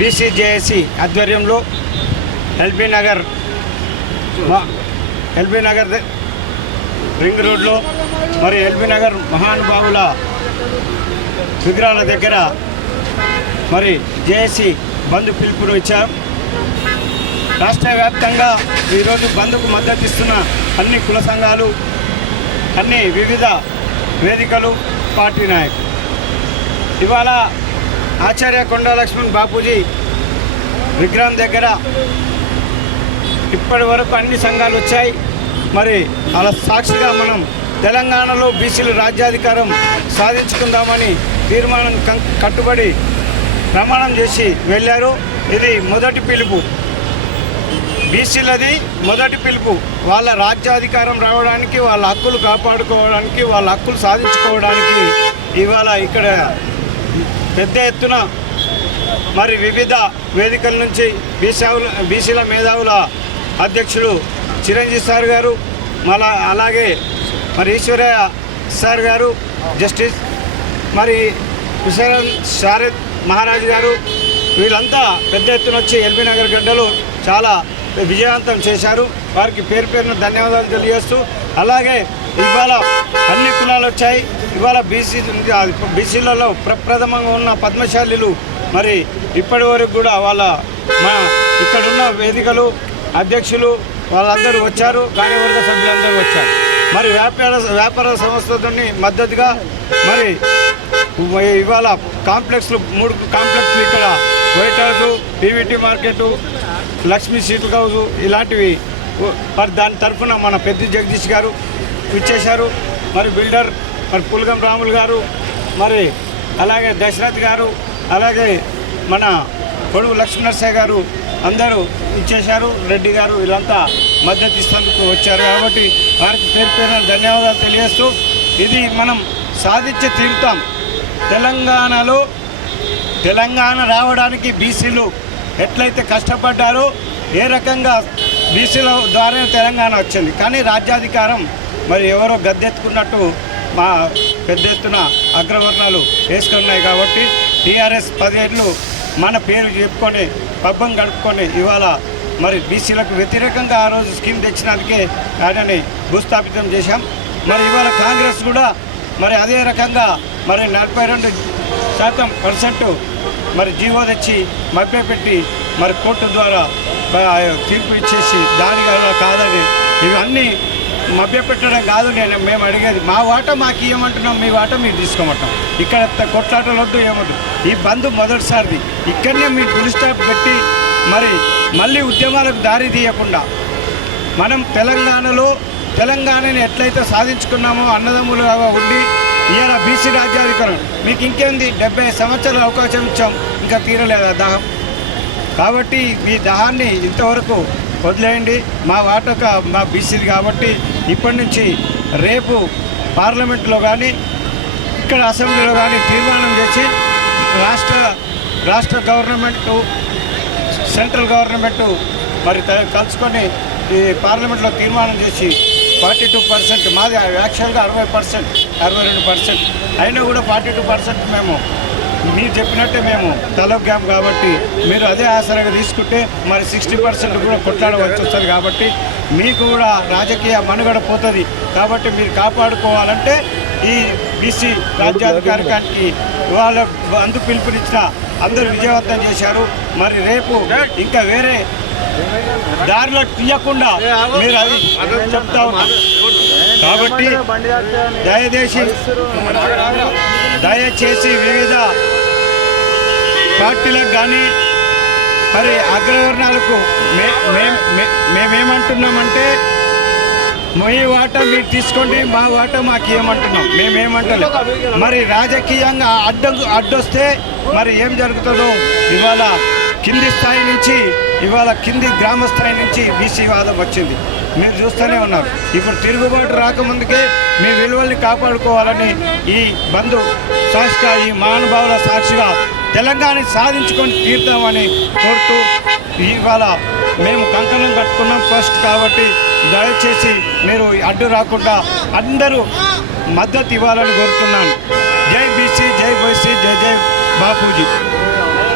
BCJAC ఆధ్వర్యంలో LB Nagar ring రోడ్లో మరి ఎల్బీ నగర్ మహానుభావుల విగ్రహాల దగ్గర మరి జేఏసీ బంద్ పిలుపును ఇచ్చారు. రాష్ట్ర వ్యాప్తంగా ఈరోజు బంద్కు మద్దతు ఇస్తున్న అన్ని కుల సంఘాలు, అన్ని వివిధ వేదికలు, పార్టీ నాయకులు ఇవాళ ఆచార్య కొండా లక్ష్మణ్ బాపూజీ విగ్రహం దగ్గర ఇప్పటి వరకు అన్ని సంఘాలు వచ్చాయి. మరి అలా సాక్షిగా మనం తెలంగాణలో బీసీలు రాజ్యాధికారం సాధించుకుందామని తీర్మానం కట్టుబడి ప్రమాణం చేసి వెళ్ళారు. ఇది మొదటి పిలుపు, బీసీలది మొదటి పిలుపు. వాళ్ళ రాజ్యాధికారం రావడానికి, వాళ్ళ హక్కులు కాపాడుకోవడానికి, వాళ్ళ హక్కులు సాధించుకోవడానికి ఇవాళ ఇక్కడ పెద్ద ఎత్తున మరి వివిధ వేదికల నుంచి బీసీల మేధావుల అధ్యక్షుడు చిరంజీవి సార్ గారు, అలాగే మరి ఈశ్వరయ్య సార్ గారు, జస్టిస్ మరి శారద్ మహారాజ్ గారు, వీళ్ళంతా పెద్ద ఎత్తున వచ్చి ఎల్బీ నగర్ గడ్డలు చాలా విజయవంతం చేశారు. వారికి పేరు పేరున ధన్యవాదాలు తెలియజేస్తూ, అలాగే ఇవాళ అన్ని కులాలు వచ్చాయి. ఇవాళ బీసీలలో ప్రప్రథమంగా ఉన్న పద్మశాలీలు మరి ఇప్పటి వరకు కూడా వాళ్ళ ఇక్కడున్న వేదికలు అధ్యక్షులు వాళ్ళందరూ వచ్చారు, కార్యవర్గ సభ్యులందరూ వచ్చారు. మరి వ్యాపార సంస్థతోని మద్దతుగా మరి ఇవాళ కాంప్లెక్స్లు 3 కాంప్లెక్స్లు ఇక్కడ white house, PVT market, Lakshmi seat house ఇలాంటివి మరి దాని తరఫున మన పెద్ద జగదీష్ గారు ఇచ్చేశారు. మరి బిల్డర్ మరి పుల్గం రాములు గారు, మరి అలాగే దశరథ్ గారు, అలాగే మన కొడుకు లక్ష్మీనరసయ్య గారు అందరూ ఇచ్చేశారు. రెడ్డి గారు వీళ్ళంతా మద్దతు ఇస్తేందుకు వచ్చారు. కాబట్టి వారికి పేరు పేరున ధన్యవాదాలు తెలియజేస్తూ, ఇది మనం సాధించి తీరుతాం. తెలంగాణ రావడానికి బీసీలు ఎట్లయితే కష్టపడ్డారో, ఏ రకంగా బీసీల ద్వారా తెలంగాణ వచ్చింది. కానీ రాజ్యాధికారం మరి ఎవరో గద్దెత్తుకున్నట్టు మా పెద్ద ఎత్తున అగ్రవర్ణాలు వేసుకున్నాయి. కాబట్టి టీఆర్ఎస్ 10 ఏళ్ళు మన పేరు చెప్పుకొని పబ్బం గడుపుకొని ఇవాళ మరి బీసీలకు వ్యతిరేకంగా ఆ రోజు స్కీమ్ తెచ్చినందుకే ఆయనని భూస్థాపితం చేశాం. మరి ఇవాళ కాంగ్రెస్ కూడా మరి అదే రకంగా మరి 42% మరి జీవో తెచ్చి మభ్యపెట్టి మరి కోర్టు ద్వారా తీర్పు ఇచ్చేసి దాని కాదని, ఇవన్నీ మభ్యపెట్టడం కాదు మేము అడిగేది. మా వాటా మాకు ఇవ్వమంటున్నాం, మీ వాటా మీరు తీసుకోమంటాం. ఇక్కడ కొట్లాటలు వద్దు, ఏమొద్దు. ఈ బంద్ మొదటిసారిది. ఇక్కడనే మీరు ఫుల్ స్టాప్ పెట్టి మరి మళ్ళీ ఉద్యమాలకు దారి తీయకుండా మనం తెలంగాణని ఎట్లయితే సాధించుకున్నామో అన్నదమ్ములుగా ఉండి ఇవాళ బీసీ రాజ్యాధికారం మీకు ఇంకేంది, 70 సంవత్సరాలు అవకాశం ఇచ్చాం, ఇంకా తీరలేదా దాహం. కాబట్టి ఈ దాహాన్ని ఇంతవరకు వదిలేయండి. మా వాటక మా బీసీది కాబట్టి ఇప్పటి నుంచి రేపు పార్లమెంట్లో కానీ ఇక్కడ అసెంబ్లీలో కానీ తీర్మానం చేసి రాష్ట్ర గవర్నమెంటు, సెంట్రల్ గవర్నమెంటు మరి కలుసుకొని ఈ పార్లమెంట్లో తీర్మానం చేసి 42%, మాది యాక్చువల్గా 60%, 62% అయినా కూడా 42% మేము మీరు చెప్పినట్టే మేము తలొగ్గాం. కాబట్టి మీరు అదే ఆసరాగా తీసుకుంటే మరి 60% కూడా కొట్లాడవలసి వస్తుంది. కాబట్టి మీకు కూడా రాజకీయ మనుగడ పోతుంది. కాబట్టి మీరు కాపాడుకోవాలంటే ఈ బీసీ రాజ్యాధికారానికి వాళ్ళ అందుకు పిలుపునిచ్చిన అందరూ విజయవంతం చేశారు. మరి రేపు ఇంకా వేరే దారిలో తీయకుండా మీరు అది చెప్తా ఉన్నారు. కాబట్టి దయచేసి వివిధ పార్టీలకు కానీ మరి అగ్రవర్ణాలకు మేమేమంటున్నామంటే మీ వాటా మీరు తీసుకోండి, మా వాటా మాకు ఏమంటున్నాం, మేమేమంటలేదు. మరి రాజకీయంగా అడ్డొస్తే మరి ఏం జరుగుతుందో ఇవాళ కింది స్థాయి నుంచి కింది గ్రామ స్థాయి నుంచి బీసీ వాదం వచ్చింది. మీరు చూస్తూనే ఉన్నారు. ఇప్పుడు తిరుగుబాటు రాకముందుకే మీ విలువల్ని కాపాడుకోవాలని ఈ బంధు సాక్షిగా, ఈ మహానుభావుల సాక్షిగా తెలంగాణ సాధించుకొని తీరుతామని కోరుతూ ఇవాళ మేము కంకణం కట్టుకున్నాం ఫస్ట్. కాబట్టి దయచేసి మీరు అడ్డు రాకుండా అందరూ మద్దతు ఇవ్వాలని కోరుతున్నాను. జై బీసీ, జై బీసీ, జై జై బాపూజీ.